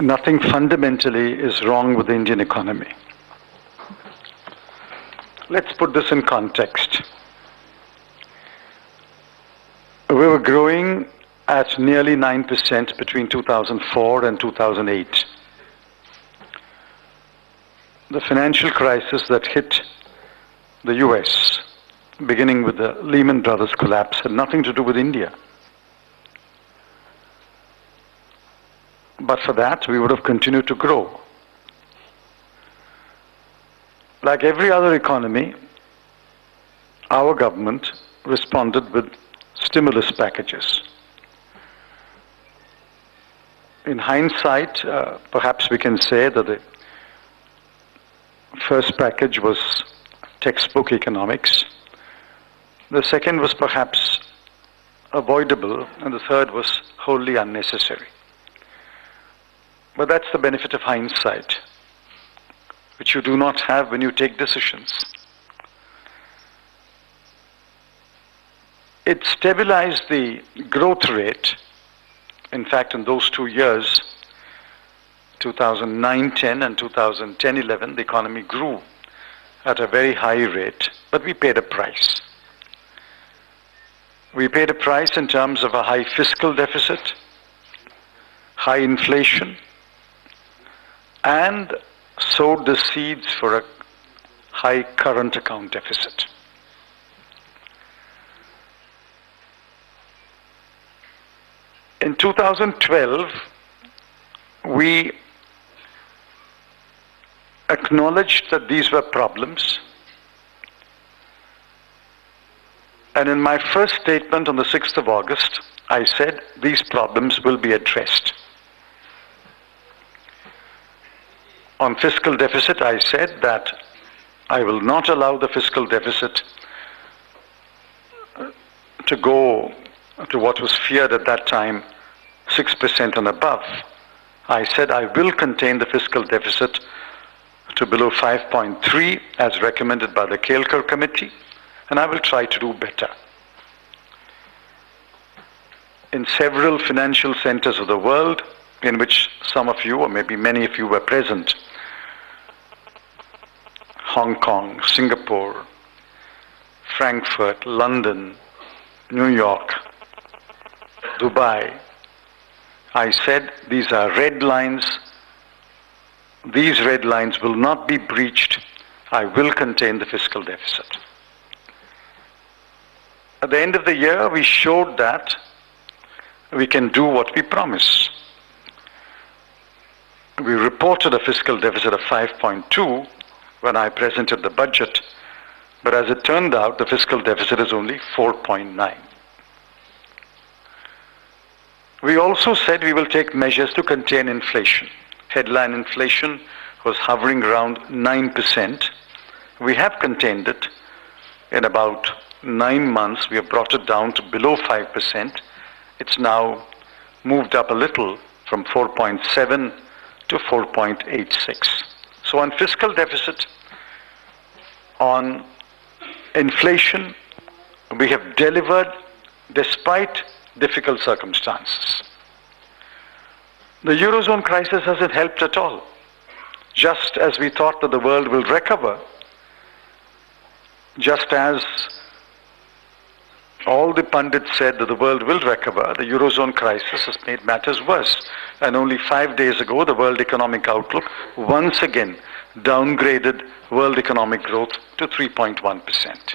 nothing fundamentally is wrong with the Indian economy. Let's put this in context. We were growing at nearly 9% between 2004 and 2008. The financial crisis that hit the US, beginning with the Lehman Brothers collapse, had nothing to do with India. But for that, we would have continued to grow. Like every other economy, our government responded with stimulus packages. In hindsight, perhaps we can say that the first package was textbook economics. The second was perhaps avoidable, and the third was wholly unnecessary. But that's the benefit of hindsight, which you do not have when you take decisions. It stabilized the growth rate. In fact, in those 2 years, 2009-10 and 2010-11, the economy grew at a very high rate, but we paid a price. We paid a price in terms of a high fiscal deficit, high inflation, and sowed the seeds for a high current account deficit. In 2012, we acknowledged that these were problems. And in my first statement on the 6th of August, I said these problems will be addressed. On fiscal deficit, I said that I will not allow the fiscal deficit to go to what was feared at that time, 6% and above. I said I will contain the fiscal deficit to below 5.3 as recommended by the Kelkar Committee, and I will try to do better. In several financial centers of the world, in which some of you, or maybe many of you, were present, Hong Kong, Singapore, Frankfurt, London, New York, Dubai, I said these are red lines. These red lines will not be breached. I will contain the fiscal deficit. At the end of the year, we showed that we can do what we promise. We reported a fiscal deficit of 5.2 when I presented the budget, but as it turned out, the fiscal deficit is only 4.9. We also said we will take measures to contain inflation. Headline inflation was hovering around 9%. We have contained it. In about 9 months, we have brought it down to below 5%. It's now moved up a little from 4.7 to 4.86. So on fiscal deficit, on inflation, we have delivered despite difficult circumstances. The Eurozone crisis hasn't helped at all. Just as we thought that the world will recover, just as all the pundits said that the world will recover, the Eurozone crisis has made matters worse. And only 5 days ago, the World Economic Outlook once again downgraded world economic growth to 3.1%.